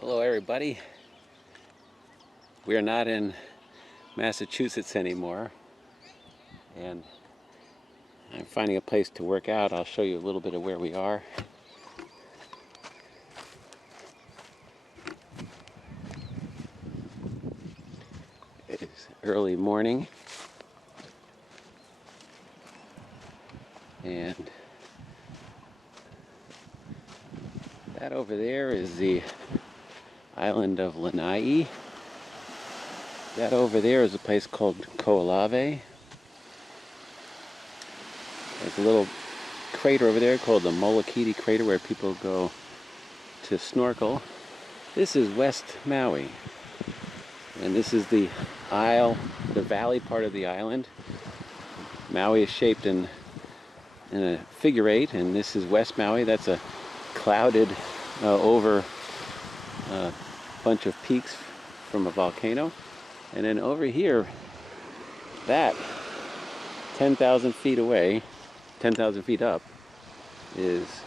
Hello everybody. We are not in Massachusetts anymore, and I'm finding a place to work out. I'll show you a little bit of where we are. It's early morning, and that over there is the island of Lanai. That over there is a place called Koalave. There's a little crater over there called the Molokiti crater where people go to snorkel. This is West Maui, and this is the valley part of the island. Maui is shaped in a figure eight, and this is West Maui. That's a clouded over bunch of peaks from a volcano. And then over here, that 10,000 feet away, 10,000 feet up, is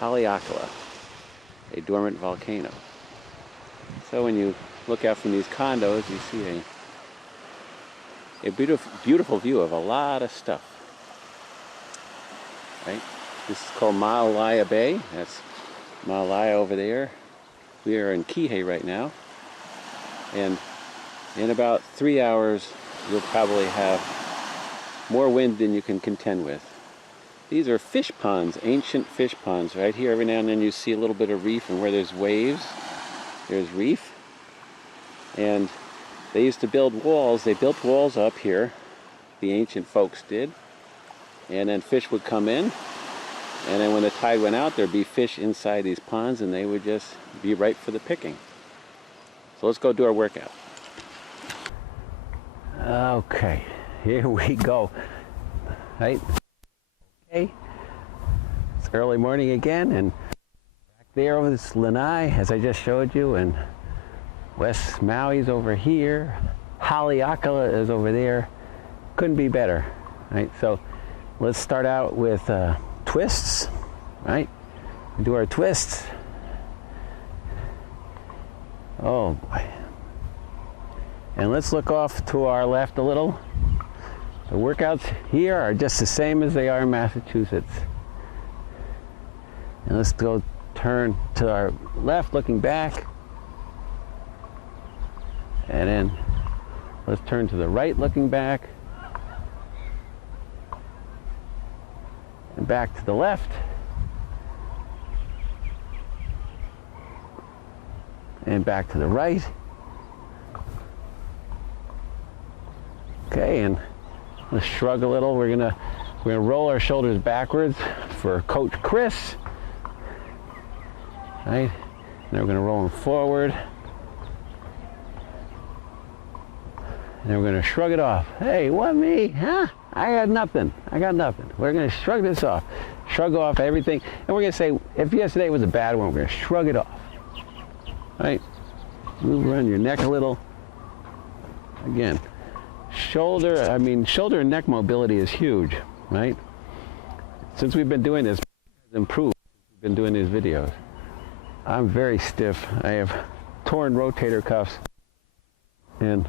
Haleakala, a dormant volcano. So when you look out from these condos, you see a beautiful view of a lot of stuff. Right? This is called Maui Bay. That's Maui over there. We are in Kihei right now, and in about 3 hours you'll probably have more wind than you can contend with. These are fish ponds, ancient fish ponds. Right here, every now and then you see a little bit of reef, and where there's waves, there's reef. And they used to build walls. They built walls up here, the ancient folks did, and then fish would come in. And then when the tide went out, there'd be fish inside these ponds, and they would just be ripe for the picking. So let's go do our workout. Okay, here we go. Right? Okay. It's early morning again, and back there over this Lanai, as I just showed you, and West Maui's over here. Haleakala is over there. Couldn't be better. Right? So let's start out with twists, right? Do our twists. Oh boy. And let's look off to our left a little. The workouts here are just the same as they are in Massachusetts. And let's go turn to our left, looking back. And then let's turn to the right, looking back. And back to the left. And back to the right. Okay, and let's shrug a little. We're gonna roll our shoulders backwards for Coach Chris. Right? Now we're gonna roll them forward. And then we're gonna shrug it off. Hey, what, me? Huh? I got nothing. I got nothing. We're gonna shrug this off. Shrug off everything. And we're gonna say, if yesterday was a bad one, we're gonna shrug it off. Right? Move around your neck a little. Again, shoulder and neck mobility is huge, right? Since we've been doing this, it's improved. We've been doing these videos. I'm very stiff. I have torn rotator cuffs and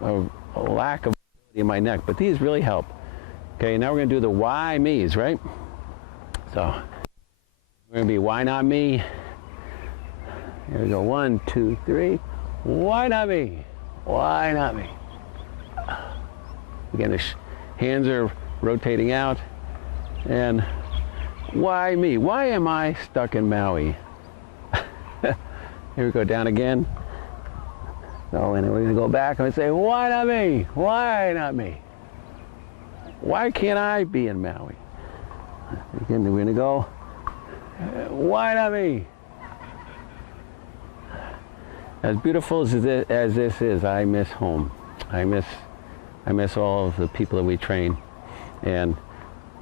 a lack of mobility in my neck, but these really help. Okay, now we're gonna do the why me's, right? So we're gonna be why not me? Here we go, 1, 2, 3. Why not me? Why not me? Again, the hands are rotating out. And why me? Why am I stuck in Maui? Here we go, down again. So, and then we're going to go back and say, why not me? Why not me? Why can't I be in Maui? Again, we're going to go, why not me? As beautiful as this is, I miss home. I miss all of the people that we train. And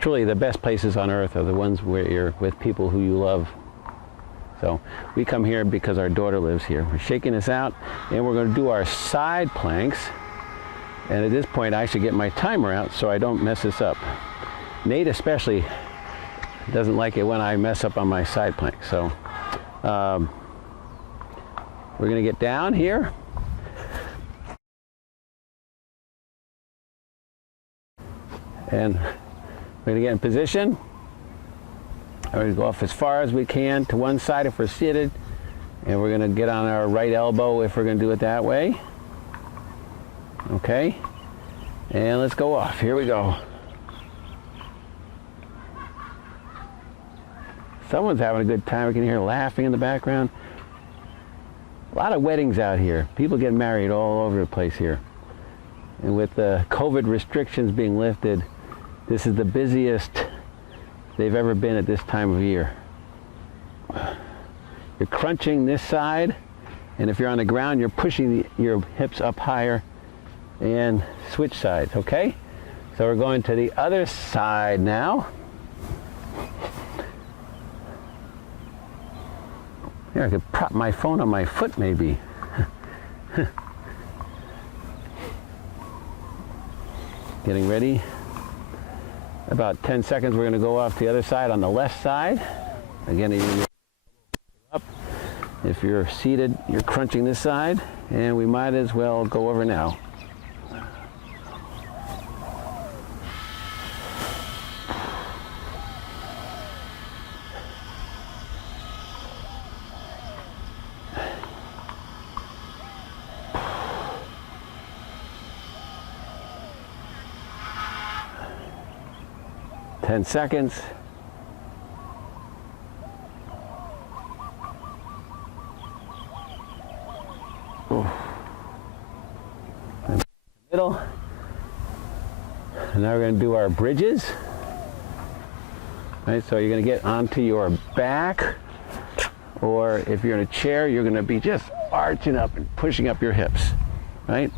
truly the best places on earth are the ones where you're with people who you love. So we come here because our daughter lives here. We're shaking this out, and we're going to do our side planks. And at this point, I should get my timer out so I don't mess this up. Nate especially doesn't like it when I mess up on my side plank. So We're going to get down here. And we're going to get in position. We're going to go off as far as we can to one side if we're seated. And we're going to get on our right elbow if we're going to do it that way. Okay. And let's go off. Here we go. Someone's having a good time. We can hear laughing in the background. A lot of weddings out here. People get married all over the place here. And with the COVID restrictions being lifted, this is the busiest they've ever been at this time of year. You're crunching this side, and if you're on the ground, you're pushing your hips up higher, and switch sides, okay? So we're going to the other side now. Here, I could prop my phone on my foot maybe. Getting ready. About 10 seconds, we're going to go off the other side on the left side. Again, you're up. If you're seated, you're crunching this side, and we might as well go over now. Ten seconds. Middle. And now we're going to do our bridges. Right, so you're going to get onto your back, or if you're in a chair, you're going to be just arching up and pushing up your hips, right?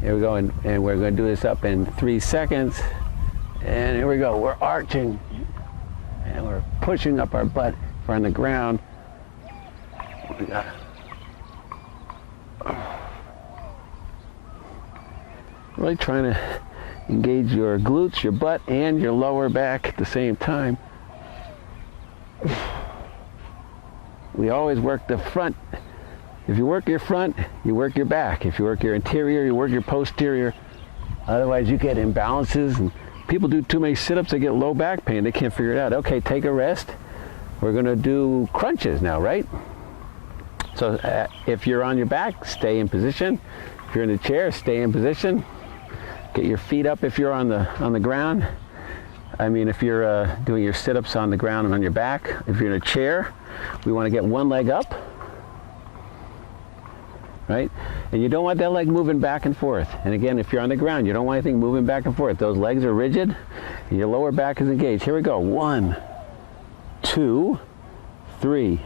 Here we go, and we're going to do this up in 3 seconds. And here we go. We're arching, and we're pushing up our butt. If we're on the ground, we got really trying to engage your glutes, your butt, and your lower back at the same time. We always work the front. If you work your front, you work your back. If you work your interior, you work your posterior. Otherwise, you get imbalances, and people do too many sit-ups, they get low back pain. They can't figure it out. Okay, take a rest. We're going to do crunches now, right? So if you're on your back, stay in position. If you're in the chair, stay in position. Get your feet up if you're on the ground. I mean, if you're doing your sit-ups on the ground and on your back. If you're in a chair, we want to get one leg up. Right? And you don't want that leg moving back and forth. And again, if you're on the ground, you don't want anything moving back and forth. Those legs are rigid, and your lower back is engaged. Here we go. 1, 2, 3,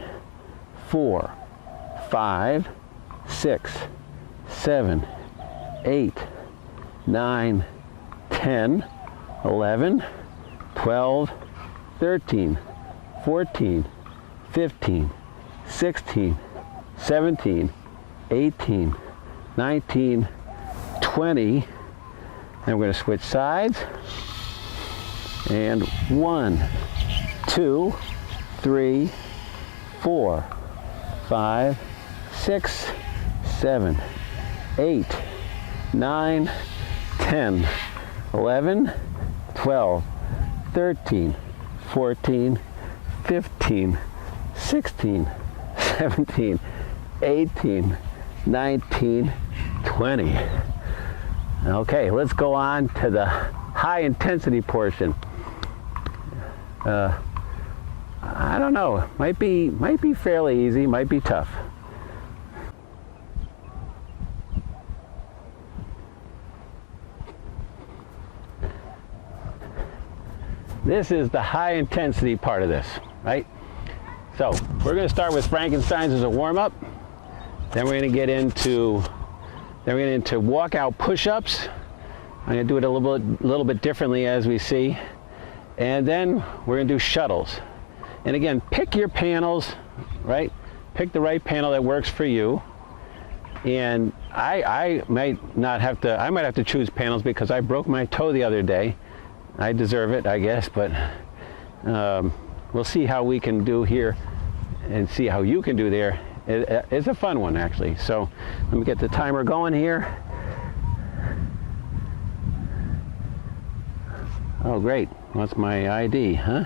4, 5, 6, 7, 8, 9, 10, 11, 12, 13, 14, 15, 16, 17, 18, 19, 20, and we're going to switch sides. And 1, 2, 3, 4, 5, 6, 7, 8, 9, 10, 11, 12, 13, 14, 15, 16, 17, 18, 19, 20. Okay, let's go on to the high intensity portion. I don't know, might be fairly easy, might be tough. This is the high intensity part of this, right? So we're going to start with Frankenstein's as a warm-up. Then we're going to get into walkout push-ups. I'm going to do it a little bit differently as we see. And then we're going to do shuttles. And again, pick your panels, right? Pick the right panel that works for you. And I might have to choose panels because I broke my toe the other day. I deserve it, I guess, but we'll see how we can do here and see how you can do there. It's a fun one, actually. So let me get the timer going here. Oh, great. What's my ID, huh?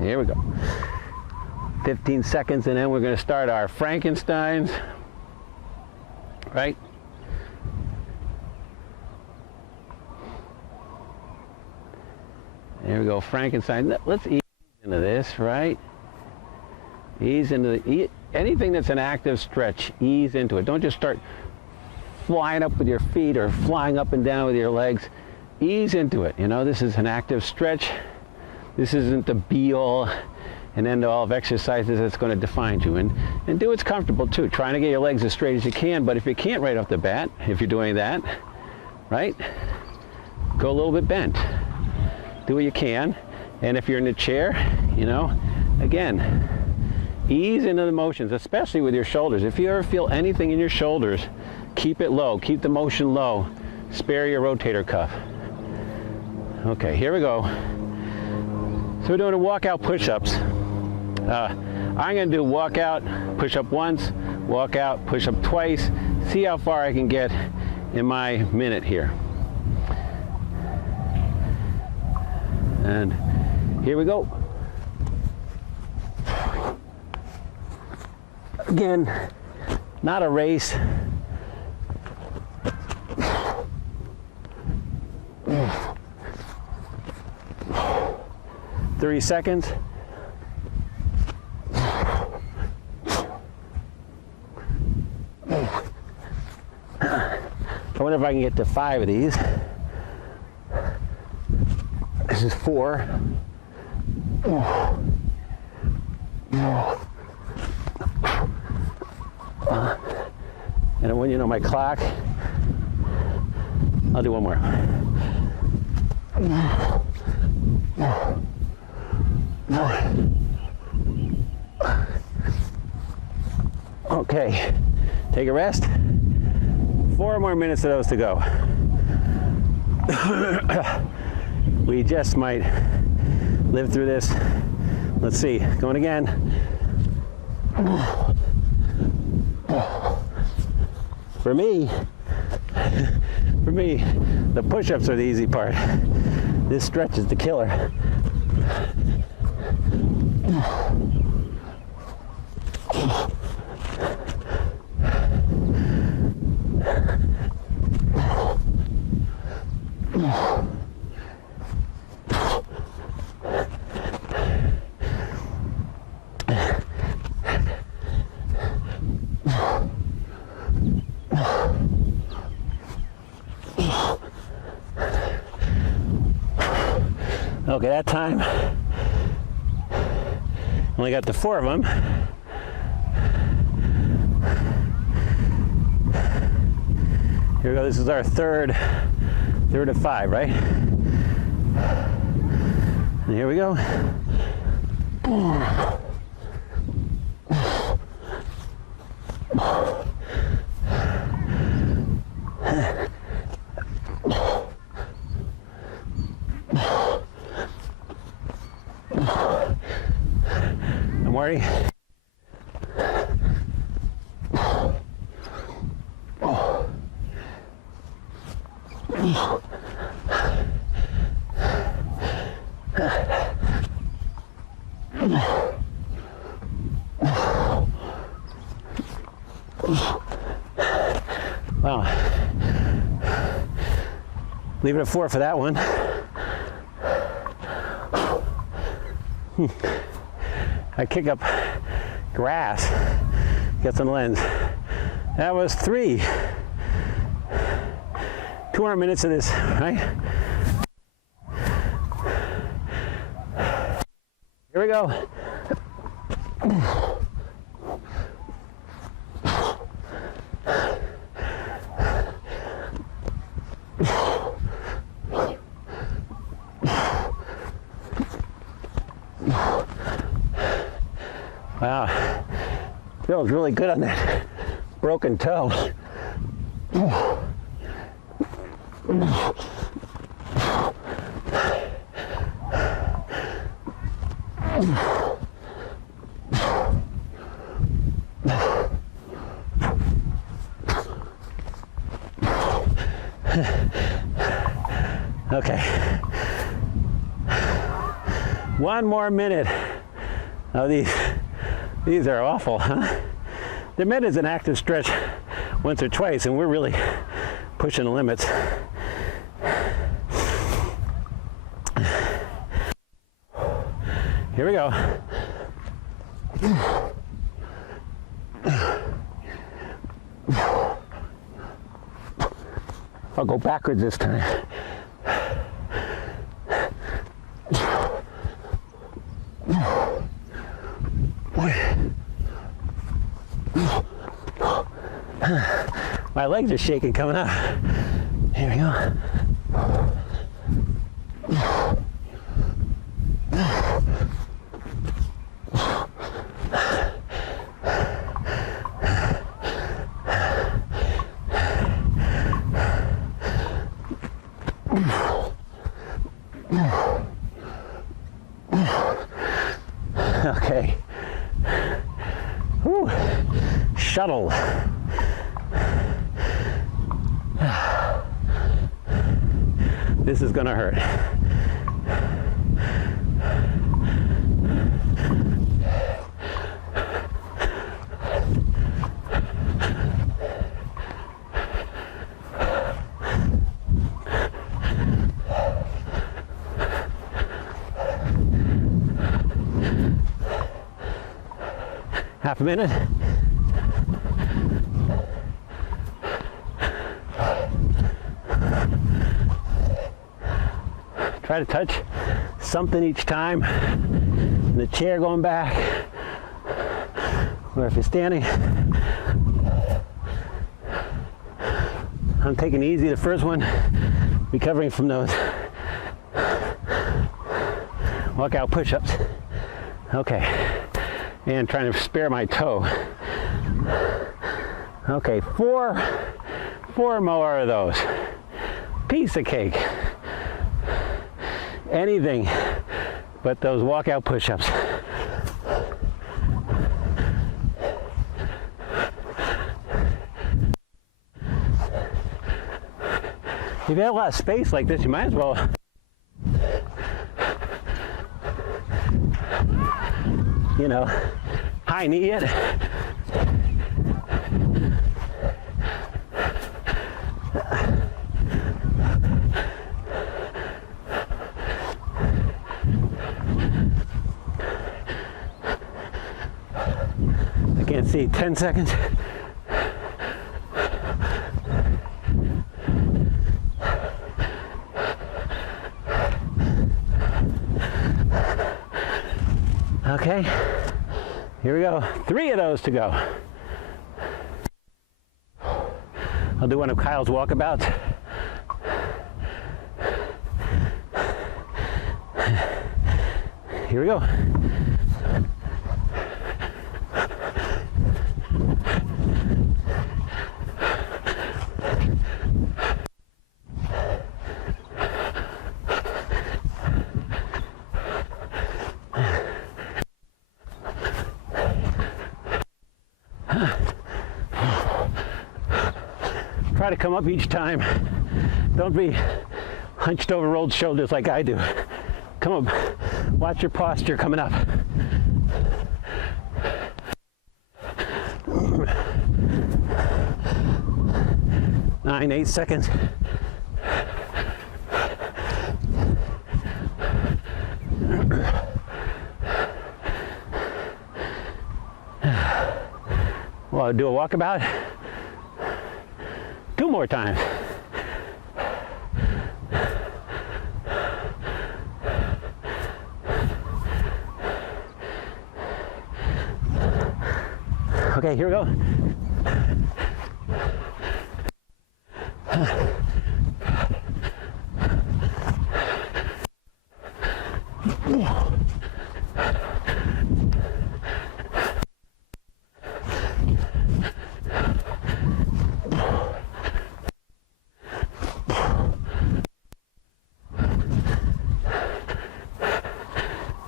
Here we go. 15 seconds, and then we're going to start our Frankensteins. Right? There we go, Frankenstein. Let's ease into this, right? Ease into anything that's an active stretch, ease into it. Don't just start flying up with your feet or flying up and down with your legs. Ease into it. You know, this is an active stretch. This isn't the be-all and end-all of exercises that's going to define you. And do what's comfortable too. Trying to get your legs as straight as you can, but if you can't right off the bat, if you're doing that, right, go a little bit bent. Do what you can. And if you're in a chair, you know, again, ease into the motions, especially with your shoulders. If you ever feel anything in your shoulders, keep it low. Keep the motion low. Spare your rotator cuff. Okay, here we go. So we're doing a walkout push-ups. I'm going to do walkout, push-up once, walkout, push-up twice. See how far I can get in my minute here. And here we go. Again, not a race. 30 seconds. I wonder if I can get to 5 of these. This is 4. And when you know my clock, I'll do one more. Okay, take a rest. 4 more minutes of those to go. We just might live through this. Let's see, going again. For me, the push-ups are the easy part. This stretch is the killer. Okay, that time, only got the 4 of them. Here we go, this is our third of 5, right? And here we go. Don't worry. Wow. Leave it at 4 for that one. I kick up grass, get some lens. That was 3. 2 more minutes of this, right? Here we go. Wow. Feels really good on that broken toe. Okay. One more minute. Oh, these are awful, huh? They're meant as an active stretch once or twice, and we're really pushing the limits. Here we go. I'll go backwards this time. My legs are shaking coming up. Here we go. Okay. Whew. Shuttle. This is gonna hurt. Half a minute. Try to touch something each time. The chair going back, or if you're standing. I'm taking it easy the first one, recovering from those walkout push-ups. Okay, and trying to spare my toe. Okay, four more of those. Piece of cake. Anything but those walkout push-ups. If you have a lot of space like this, you might as well high knee it. I can't see, 10 seconds. Okay, here we go. 3 of those to go. I'll do one of Kyle's walkabouts. Here we go. Try to come up each time. Don't be hunched over, rolled shoulders like I do. Come up. Watch your posture coming up. Nine, 8 seconds. Well, I'll do a walkabout. 2 more times. Okay, here we go.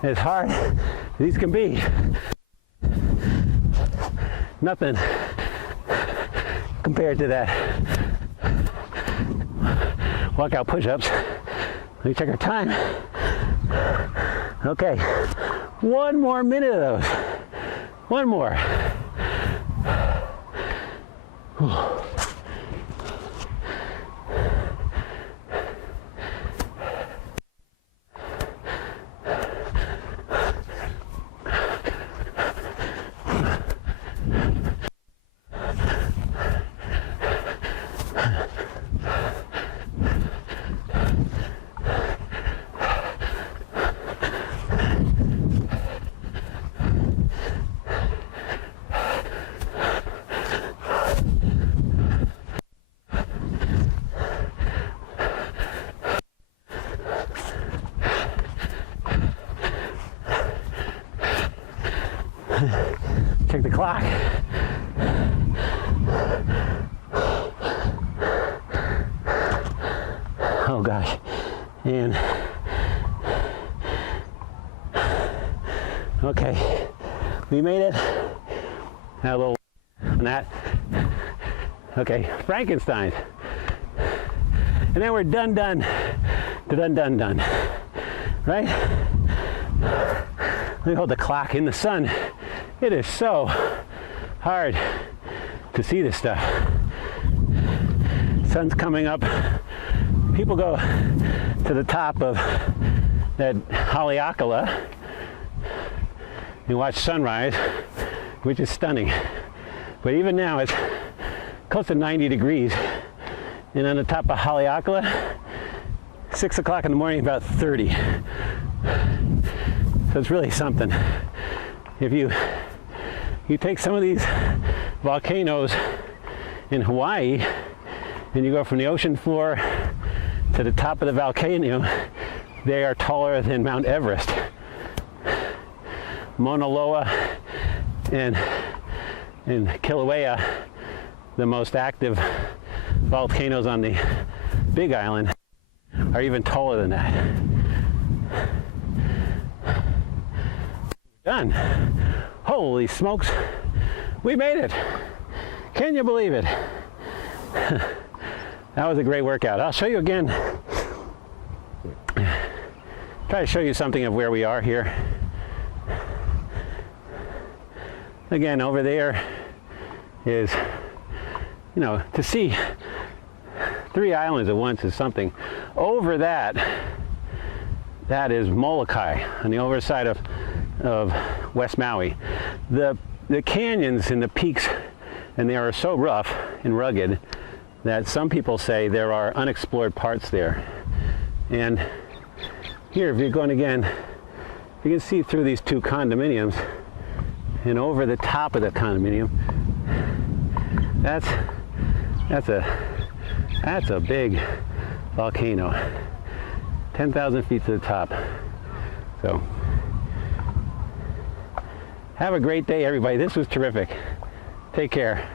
as hard as these can be. Nothing compared to that walkout push-ups. Let me check our time. Okay, one more minute of those. One more. Check the clock. Oh gosh. And okay, we made it. Had a little on that. Okay, Frankenstein's. And then we're done. Right? Let me hold the clock in the sun. It is so hard to see this stuff. Sun's coming up. People go to the top of that Haleakala and watch sunrise, which is stunning. But even now it's close to 90 degrees. And on the top of Haleakala, 6 o'clock in the morning, about 30. So it's really something. If you take some of these volcanoes in Hawaii and you go from the ocean floor to the top of the volcano, they are taller than Mount Everest. Mauna Loa and Kilauea, the most active volcanoes on the Big Island, are even taller than that. Done. Holy smokes, we made it. Can you believe it? That was a great workout. I'll show you again. Try to show you something of where we are here. Again, over there is, you know, to see 3 islands at once is something. Over that is Molokai on the overside of West Maui. The canyons and the peaks, and they are so rough and rugged that some people say there are unexplored parts there. And here, if you're going again, you can see through these 2 condominiums and over the top of the condominium. That's a big volcano. 10,000 feet to the top. So have a great day, everybody. This was terrific. Take care.